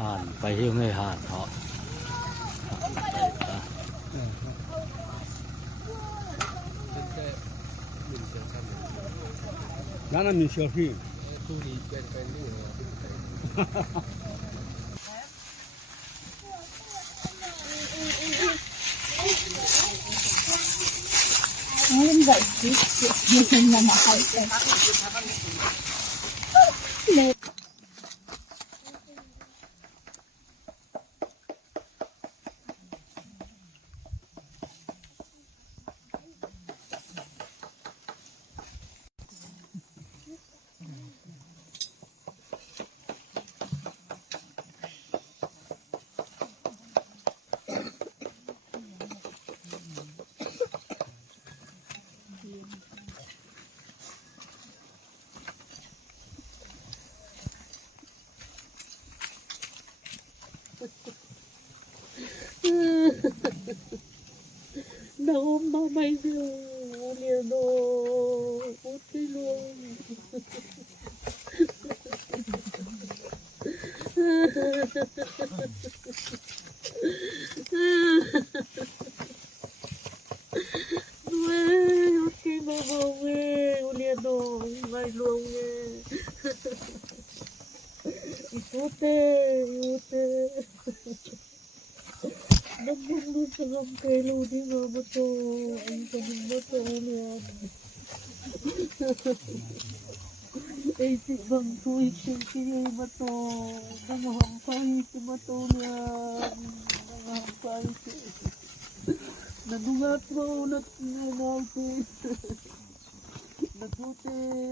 ห่านไปเฮี้ยงให้ห่านเถาะ나는 미셔피. 둘이 뺀뺀이 Ngayon guys, dito na mahal ka. Naum mamãe Leonor, o filho. Ué, ok, mamãe, o Leonor, vai longe. Ute. Nagbundo sa kilo di nga ba ito? Ang sabi ba ito ulit? Ay, si bang tuwik yung kiyay ba ito? Nangahampay si ba ito ulit? Nangahampay si. Nadungat mo ulit niya natin. Nagutit.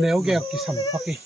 내오게 없기 삼박이.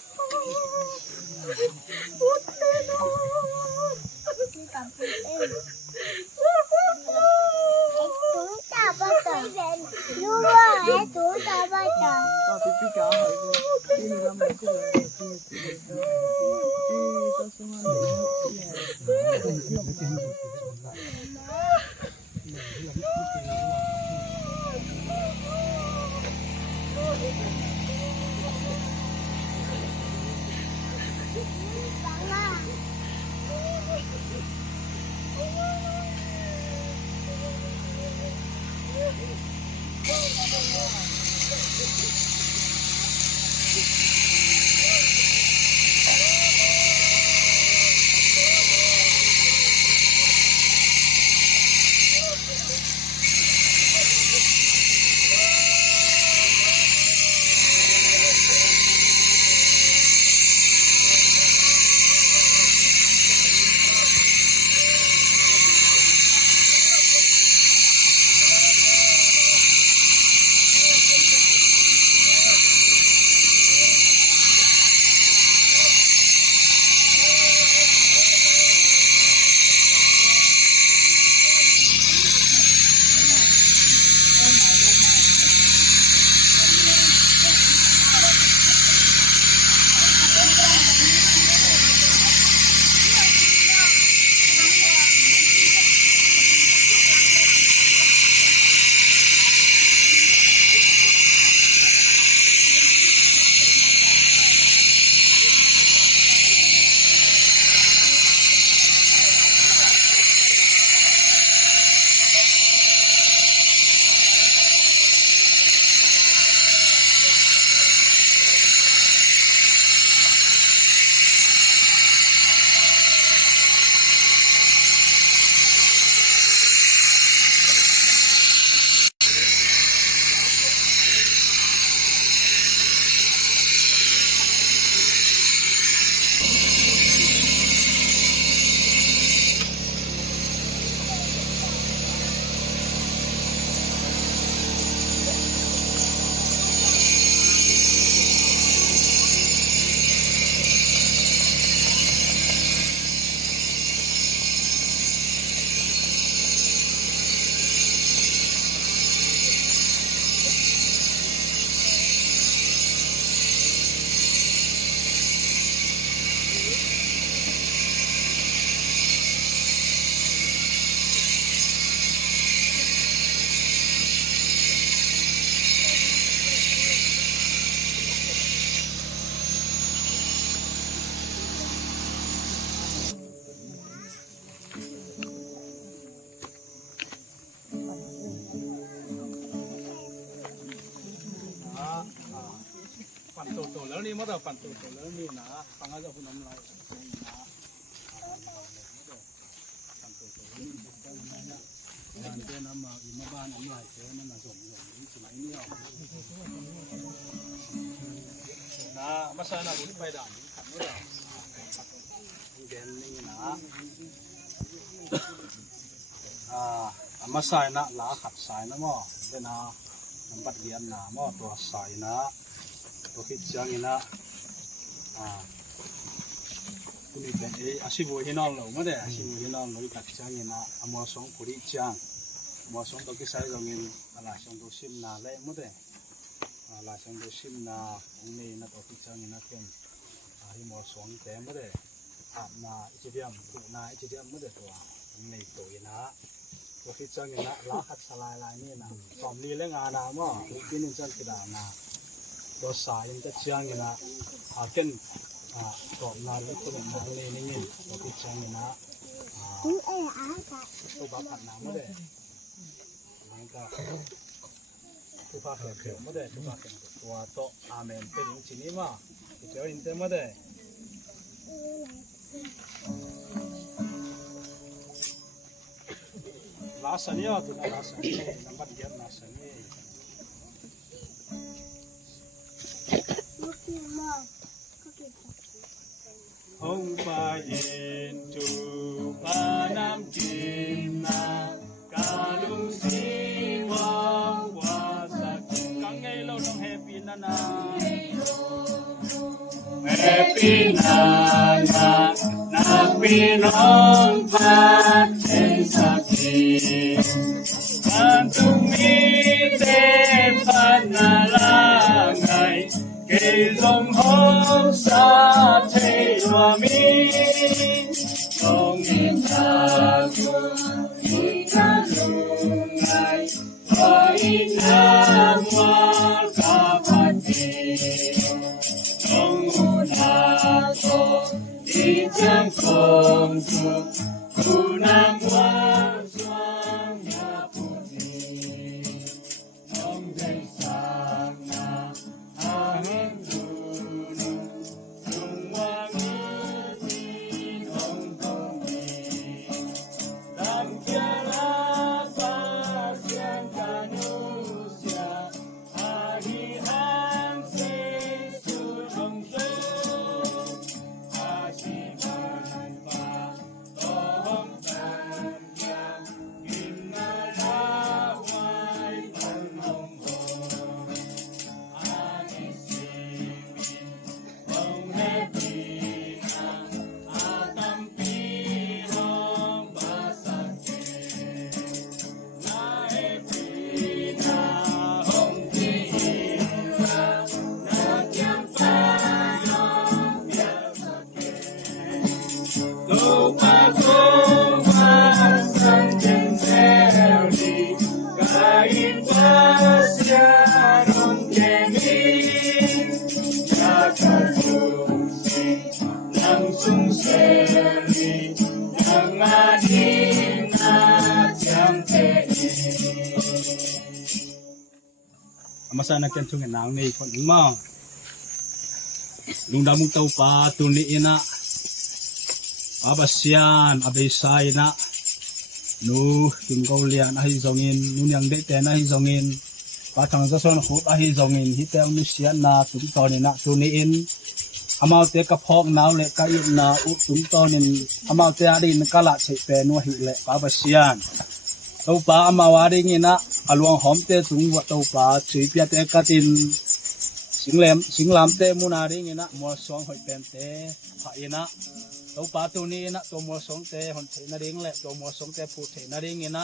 นี่มาต่อปั่นตัวแล้วนี่นะฟังอาจจะพูดน้ำลายนะปั่นตัวนี่ก็นั่นนะงานเดินน้ำมาอีมาบ้านน้ำลายเจอนั่นน่ะส่งสมัยนี้นะมาใส่หน้าบุญไปด่านขันไม่ได้เด่นนี่นะมาใส่นะหลาขัดใส่นะมั่วเดินนะน้ำบัดเลียนนะมั่วตัวใส่นะตัวคิดจังนะคุณนี่เป็นอาชีพวัวที่นอนหลงไม่ได้อาชีพวัวที่นอนหลงกัดจังนะมัวสองผู้ดีจังมัวสองตัวที่ใส่ตรงนี้อะไรสองตัวชิมนาเล่ไม่ได้อะไรสองตัวชิมนาองนี้นะตัวที่จังนะเป็นที่มัวสองแต่ไม่ได้อาบนาอิจเดียมถูนาอิจเดียมไม่ได้ตัวในตัวนะตัวที่จังนะล้าขัดสลายลายนี่นะสอมลีเล่งานามั่วที่นี่จังกิดานาตัวสายมันจะเชียงนะเก่นกรอบนานเล็กตัวหนังเลยนี่ตัวที่เชียงนะตัวบ้าผัดน้ำไม่ได้นั่นก็ตัวผ้าเขียวไม่ได้ตัวผ้าเขียวตัวโตอาเมนเป็นอย่างนี้มาเจ้าอินเตอร์ไม่ได้ลาสันยอตัวลาสันยน้ำบัดเย็นลาสันยHong ba yin tu ba nam kim na ka lung si wang wa sa kang ngay lo nong happy na na happy na na na pinong pa chen sa ki kan tung mi te pa na la ngay cây rong hong sa thế hoa mi rong in ta tu in ta tu ngày hoa in na hoa ca phan ti rong u na to in chang phong tu ku nam hoa xoang ya pu ni rong dây sang na Masa nak kentung nang ni kon ma lung damung tau pa tu ni ina abasian abisai na nu tim ko lian ai zongin nu yang de te na hi zongin pa thang sa son khu a hi zongin hi te nu sian na tum to ni na tu ni in amau te ka phok naw le ka i na u tum to ni amau te ari na kala che pe nu hi le pa basian tau pa amawari ngina alwang hom te tung wa tau pa chui pia te katin singlam te munari ngina mo song hoi pen te pha ina tau pa tu ni na to mo song te hon the na ring le to mo song te phu the na ring ina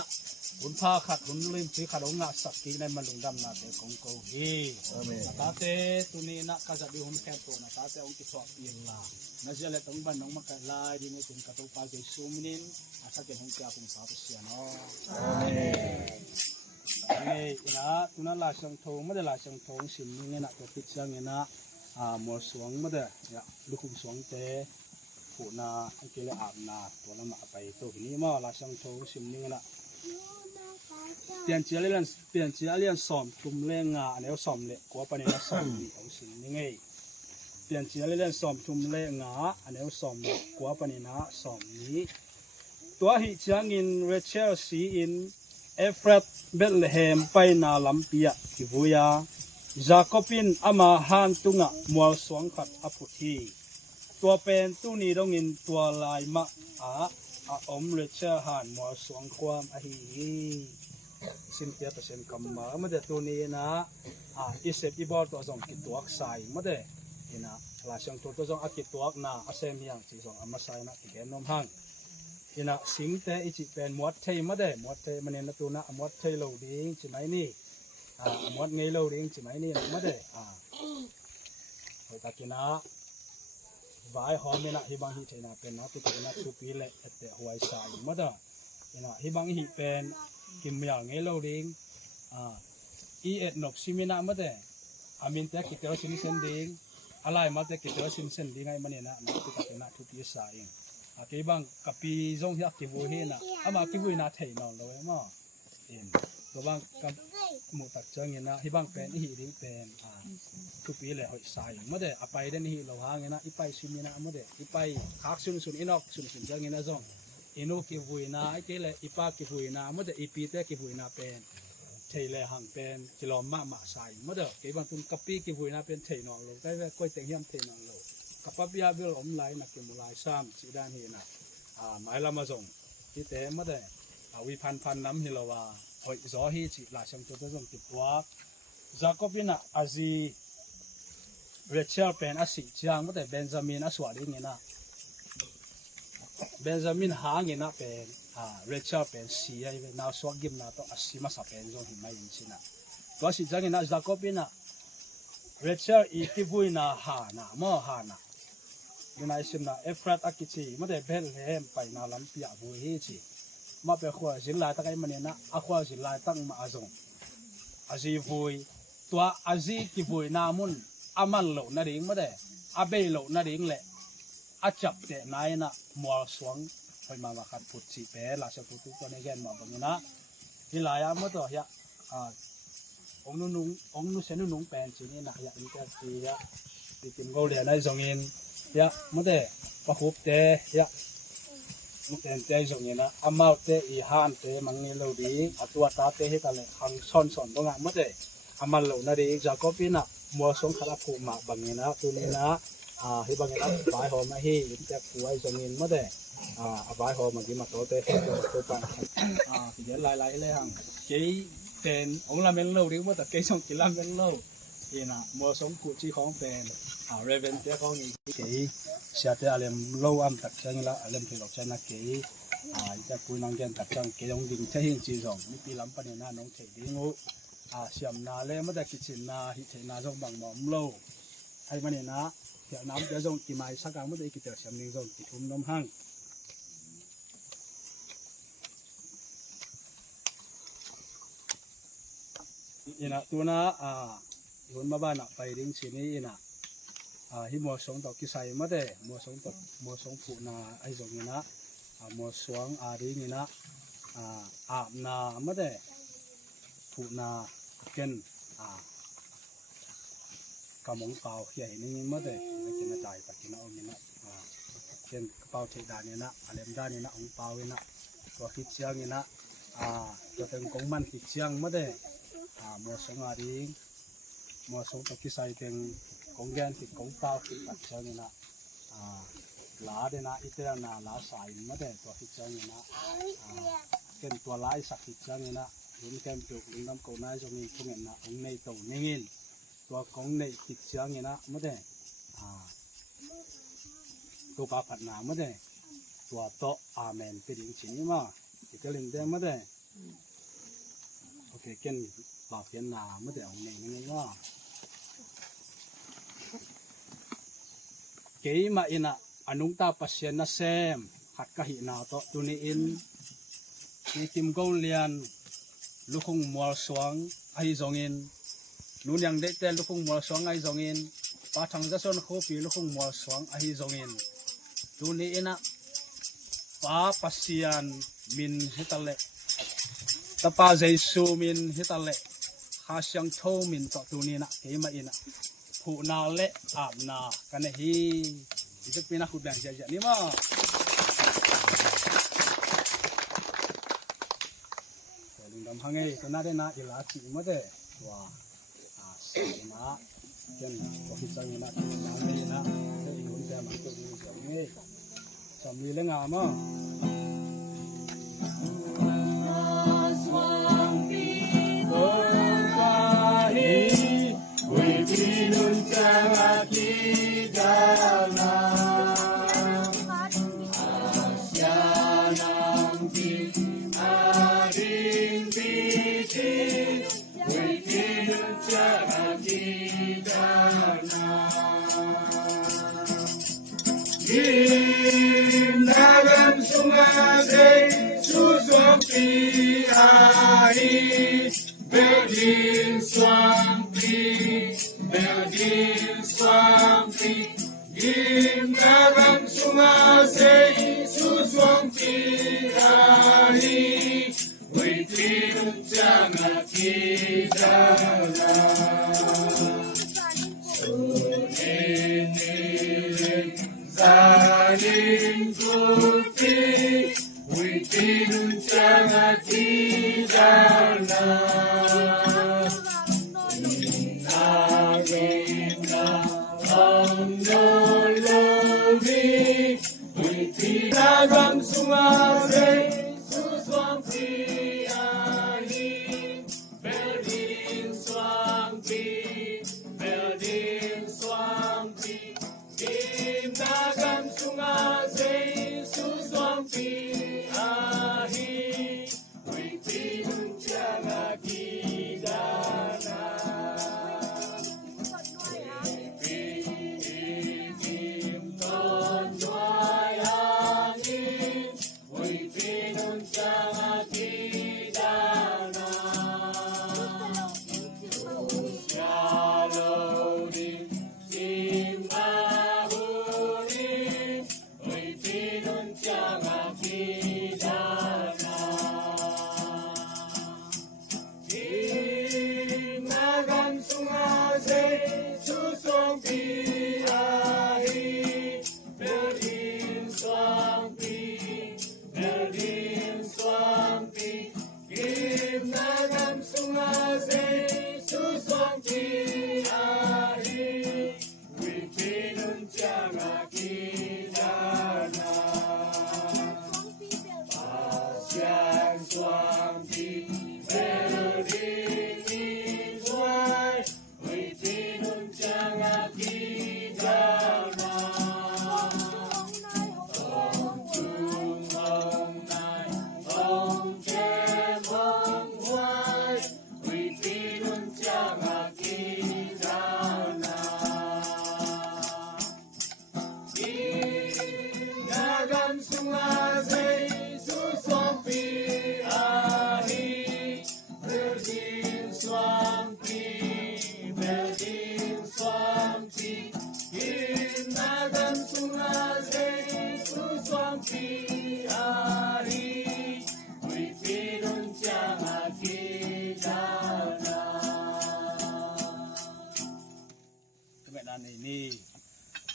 hun pha khat hun lim chi khat ong nga sak ki nai malung dam na te kong ko hi amen ta te tu ni na ka ja bi hum khe to na ta te ong ki thok pi la na sia le tong ban nong ma ka lai di ni tin ka tau pa je suminin asa ke hong kya pung pa sia no amenนี่นะตุนันลาสังทงไม่ได้ลาสังทงสิ่งนี้นะตัวพิจารณามัวสวงไม่ได้เนี่ยลูกคุ้มสวงเตะผู้นาอันเกลืออาบนาตัวละมาไปตัวนี้มาลาสังทงสิ่งนี้นะเปลี่ยนเชื้อเลี้ยนสอมกลุ่มเลี้ยงงาเนี่ยสอมเละกว่าปนเนี่ยสอมของสิ่งนี้ไง ลี่ยนเสียเล่นสอมทุมเลงาอันนี้สอมกัวปนินะสอมนี้ตัวหิจางอินเรเชลซีอินเอฟเรตเบลเฮมไปนาลัมเปียกิบุยาจาคอปินอามาฮันตุงะมัวสวงขัดอพุทีตัวเป็นตุนีดงอินตัวลายมะอาอมเรเชลฮันมัวสวงความอหิสินเตียเปอร์เซ็นต์กำมาเมื่อเดตัวนี้นะอิเซฟอีบอลตัวสองกิตัวใส่เมื่อเดนะลาช่างตัวสองอากิตัวนะอาเซมีอย่างที่สองอามาใส่นะที่แกนนมหังนะสิงเตอิจิเป็นมวดเทเมื่อเดมวดเทมันเนี่ยตัวนะมวดเทโลดิ้งใช่ไหมนี่มวดเงยโลดิ้งใช่ไหมนี่เมื่อเดโอ้ยตากินะวายหอมนะฮิบังฮิเทนะเป็นนะตัวนะสุปีเละแต่หัวใส่เมื่อเดนะฮิบังฮิเป็นกิมอย่างเงยโลดิ้งอีเอ็ดนกซิมินะเมื่อเดอามินเตกิเตอร์ซินเซนดิ้งอะไรมาเตกิเตอร์ซินเซนดิ้งไงมันเนี่ยนะนักตัวเป็นนะทุกปีสายเกี่ยบังกับปีจงที่กิบุยนะมากิบุยนะเทนอนเลยมั้งตัวบังกับหมู่ตัดเชิงเงี้ยนะที่บังเป็นที่ดิ้งเป็นทุกปีเลยหอยสายเมื่อเดอไปเดนที่เราหาเงี้ยนะอีไปซิมินะเมื่อเดอีไปคักซุนอินอกซุนเชิงเงี้ยนะจงอินุกิบุยนะไอ้เกเลยอีปากิบุยนะเมื่อเดอีปีเตกิบุยนะเป็นเทเลหังเป็นกิโลมาใส่เมื่อเดเกี่ยบังตุนกับปีกิบุยนะเป็นเทนอนเลยได้แค่ก้อยเตียงเฮียมเทนอนเลยกับปั๊บยาเบลอมไหลนักเก็บมูลายซ้ำจีด้านนี้นะหมายละมาส่งที่เตะเมื่อใดวิพันน้ำฮิลาวาหอยจอฮีจิลาช่างตัวส่งติดว่าจาก็เป็นอาซีเรเชลเป็นอาศิจางเมื่อใดเบนจามินอาสวาดิเงี้ยนะเบนจามินหางเงี้ยนะเป็นเรเชลเป็นสีไอ้เป็นนาสวากิมนะต้องอาศิมาสับเป็นจงหิมายินชินะตัวอาศิจางเงี้ยนะจาก็เป็นเรเชลอีกิบุยนะหานะมอหานะยูไนซิมนะเอฟรัตอากิชีเมื่อเดเบลเฮมไปนาลัมเปียบุยฮีชีมาเป็นขวาจินลายตั้งไอ้มันเนี่ยนะขวาจินลายตั้งมาอาจงอาจีบุยตัวอาจีกิบุยนามุนอามันโลนาดิ่งเมื่อเดอาเบลโลนาดิ่งแหละอาจับเตะนายนะมัวสวงไปมาขัดพุทธิเปล่าเสพุทธิตัวนี้แกนมาแบบนี้นะที่ลายเมื่อตัวเฮียองนุเซนุเป็นจีนี่นะเฮียอินเตอร์ตีเฮียที่กิมโกเลียในจงอินเฮียเมื่อเดปะคุบเตะเฮียมุกเอ็นเตะจงอินนะอามาเตะอีฮานเตะมังเงโลดีตัวตาเตะให้กันเลยหังซ้อนตรงนั้นเมื่อเดอามาโลนาดีจากก็เป็นนะมัวสงขลาภูมิบางนี้นะตัวนี้นะให้บางอย่างบายหอมมาให้ยินแต่ป่วยจงอินเมื่อเดบายหอมมาที่มาโตเตะตัวปังที่เดี๋ยวไล่เลยหังกี่เป็นองค์ละเมนโลหรือว่าแต่เกี่ยงกี่ละเมนโลที่น่ะมัวสงผู้ที่ของเป็นเรเวนเตะของนี้กี่เสียแต่อะไรโลอันตัดเชิงละอะไรที่เราใช้นักกี่จะคุยน้องแกนตัดเชิงกี่องค์ดิ่งเที่ยงจีจงนี่ปีลำปะเนี่ยนะน้องเที่ยงงูเสียมนาเลยเมื่อแต่กิจนาหิเทนาจงบางหมอมโลให้มันเนี่ยนะเดี๋ยวน้ำเดี๋ยวจงกี่ไม้สักการเมื่อแต่กิจเสียมนิ่งจงกิทุ่มน้ำหั่งอีน่ะตัวน่ะคนมาบ้านไปดิ้งชีนี้อีน่ะฮิมัวสงตอกกิไซมาเดมัวสงผูนาไอจงนี่นะมัวสวงดิ้งนี่นะอาบนามาเดผูนาเกินกำมงเปล่าใหญ่นี่มาเดไม่กินใจตักกินเอานี่นะเกินเปล่าเทดานี่นะอะไรมด้านนี่นะองเปล่านี่นะตัวคิดเชียงนี่นะตัวเป็นกงมันคิดเชียงมาเดมัวสงดิ้งมัวสงตอกกิไซเป็นกงแกนติดกงเปล่าติดตัดเชิงนี่นะหลาเดนะอิเตอร์นะหลาสายมาเดตัวติดเชิงนี่นะเป็นตัวลายสักติดเชิงนี่นะลุ้นแกมปลุกลุ้นน้ำเกาหน้าจะมีทุกเงินนะองในตัวนิ่งตัวกงในติดเชิงนี่นะมาเดตัวปลาผัดหนามาเดตัวโตอาเมนเป็นอย่างนี้มาอีกเรื่องเดิมมาเดโอเคเกินปลาเพียนหนามาเดองในนี่ว่าเกี่ยมาอินะอนุตาปัสยนาเซมขัดกะหินาโตตุนีอินที่กิมโกเลียนลูกคงมัวสวงไอจงอินนู่นยังเด็กแต่ลูกคงมัวสวงไอจงอินปาทังจะส่วนโคปีลูกคงมัวสวงไอจงอินตุนีอินะปาปัสยันมินฮิตาเลตาปาเจสูมินฮิตาเลข้าเสียงโทมินโตตุนีนะเกี่ยมาอินะ ผู้นาและอาบนากันฮีจะเป็นนักขุดแบ่งใจนี่มั้งลุงดำพังไงก็น่าได้น่าอิลาจีมาเด้ว่าสมาเช่นก็คิดจังนะน้ำนี่นะเดี๋ยวอีกคนจะมาตัวดูเสียงนี่สามีเรื่องงานมั้ง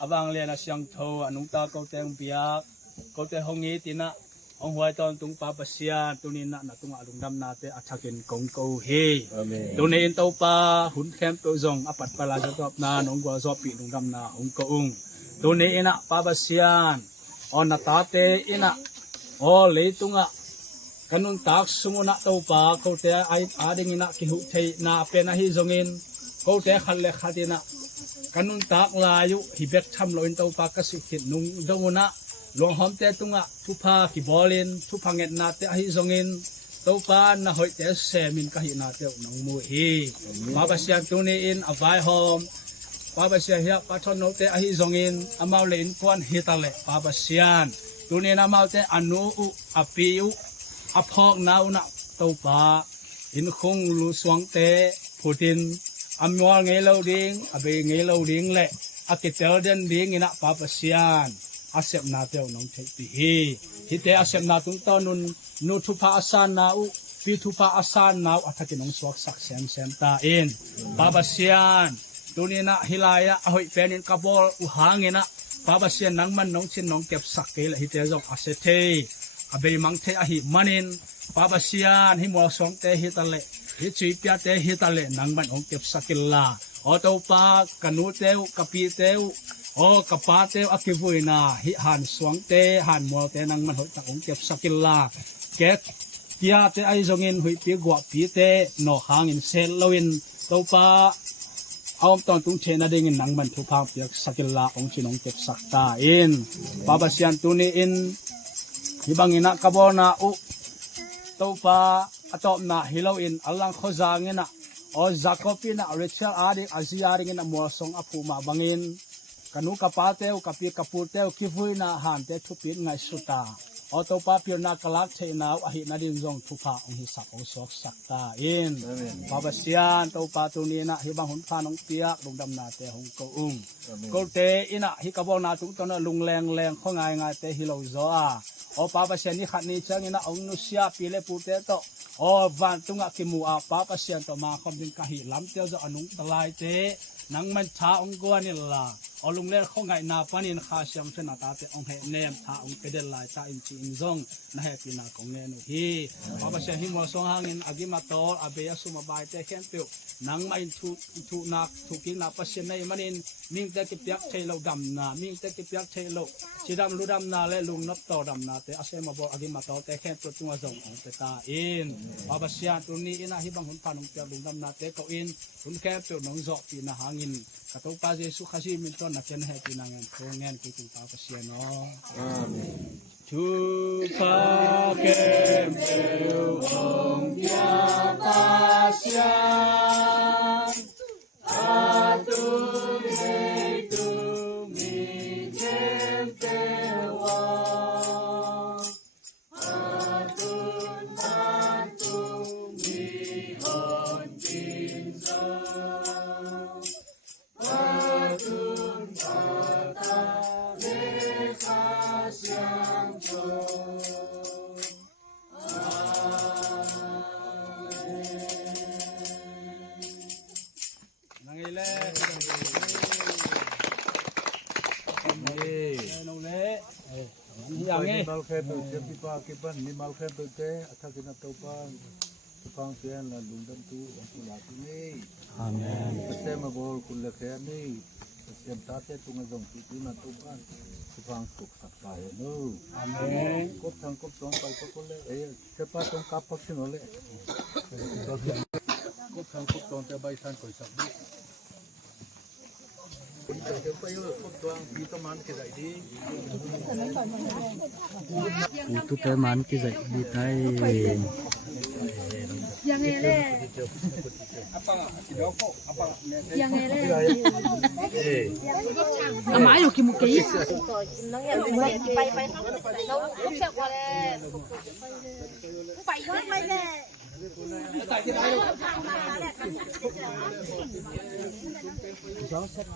abang le na siyang tho anung ta ko teng biak ko te hongi tina ong huai ton tung pa pasian tunin na tung alung dam na te athakin kong ko he tunin to pa hun khem to zong apat pala jop na nong gwa zo pi lung dam na ong ko ung tunin ina pa pasian on na ta te ina o le tunga kanun tak sumuna to pa ko te ai ading ina ki hu thei na pe na hi zongin ko te khal le khatina kanun tak layu hibek tham loin to pa ka sikit nung donguna long hom te tunga thupa ki bolin thupa nget na te hi zongin to pa na hoi te semin ka hi na te nong mu hi ma ba sian tu ni in avai hom pa ba sia hia pa thon no te hi zongin amau le in kwan hi ta le pa ba sian tu ni na mau te anu u apiu aphok nau na to pa in khong lu swang te putin amwal ngai lo ding abe ngai lo ding le akitel den ding ina pa pasian asep na te nong thei pi hi te asep na tung to nun nu thu pha asan na u pi thu pha asan na athakin nong swak sak sem sem ta in pa pasian ตุนีนะฮิลายะหอยเป็นกบอลอุหางเงนะปาบเสียนนังมันน้องชินน้องเก็บสักเกลฮิเตจงอาเซเทอเบมังเทอหิมันินปาบเสียนฮิมัวสองเตฮิตะเลฮิจีเปียเตฮิตะเลนังมันองเก็บสักเกลาออโตปากนูเตวกะปีเตวโอกะปาเตวอกิวุยนาฮิหันสวงเตหันมัวเตนังมันหอยตะองเก็บสักเกลาเก็บเปียเตไอจงอินหุยปีกว่าปีเตนอหางอินเซลโลวินโตปาเอาตอนตุ้งเชนาดิ่งนังมันทุพางเปียกสักลาองชินองเก็บสักตาอินปาบเสียนตุนีอินฮิบังอินะกบอนาอุโตปาอตอมนาฮิโลอินอัลลังขจางอินะอซากอปินะเรเชลอาดิกอาซิอาริงอินะมัวสงอภูมาบังอินกนุกะปาเตวกะปีกะปูเตวคิฟุยนะหันเตทุปินไงสุตาอโตปาพิรนากลักเชนาอหินาดินจงทุพาองหิสักองสอกสักตาอินปาบเสียนโตปาตุนีนะฮิบังหุนพานองเปียกลงดำนาเตหงกอุงกเตอินะฮิกบอนาตุตนะลุงแรงแรงข้องายงายเตฮิโลโซอาอปาบเสียนนี่ขัดนี้จังอินะองนุเซียปีเลปูเตโตอวันตุงะกิมูอาปาบเสียนต่อมาคอมดินกะหิลำเตียวจะอนุตลายเตนังมันชาองกวนิลาอลุงเล่ข้องไงนาปานินคาเชียมเชนาตาเตองเฮเนมทาองเกเดลายตาอินจีอินซงนะเฮปินาของเนนุฮีปาบเสียนฮิมัวสงหางินอากิมาโตอาเบียสุมาบายเตเข็นเปียวนังไม่ทุนักทุกินาปเสียนในมันินมิงเตกิเปียกเชลดำนามิงเตกิเปียกเชลชิดำลุดำนาและลุงนับต่อดำนาเตอาเซมาบอกอากิมาโตเตเข็นตัวตัวซงองเตตาอินปาบเสียนตัวนี้อินะฮิบังหุนพานองเปียลุงดำนาเตเกาอินหุนแค่เปียวน้องจอกปีนาหางินกระตุกปาเจสุขสิมินต้นนักเขียนให้ปีนางเงินโคเงินกิตุปาปเสียนอทุพาเกมเอวองยาปาเสียอาตุเฮตุมิเกมเตวาอาตุนาตุมิฮอนจินซาmal khe tu che pi pa ke ban ni mal khe tu te atha kina to pan phang pian la lung dam tu ku la tu ni amen se ma bol ku le khe ni sem ta te tu ngazong tu na to pan phang suk sak pa he no amen kop thang kop tong pai ko le e se pa tong kap pak sin ole kop thang kop tong te bai san koi sak ni tu te man ki dai di tai yang ele yang ele ama yo ki mu ke nó nghe lùng lên bay bay nó đâu sẽ qua đây bay nó bay đây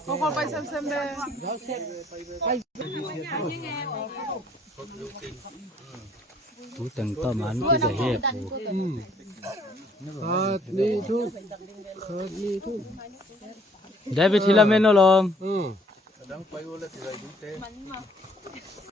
con bay xem đây tu teng to man ki dai he ni tu ni tu dai be thila men no long dang pai ole ti dai te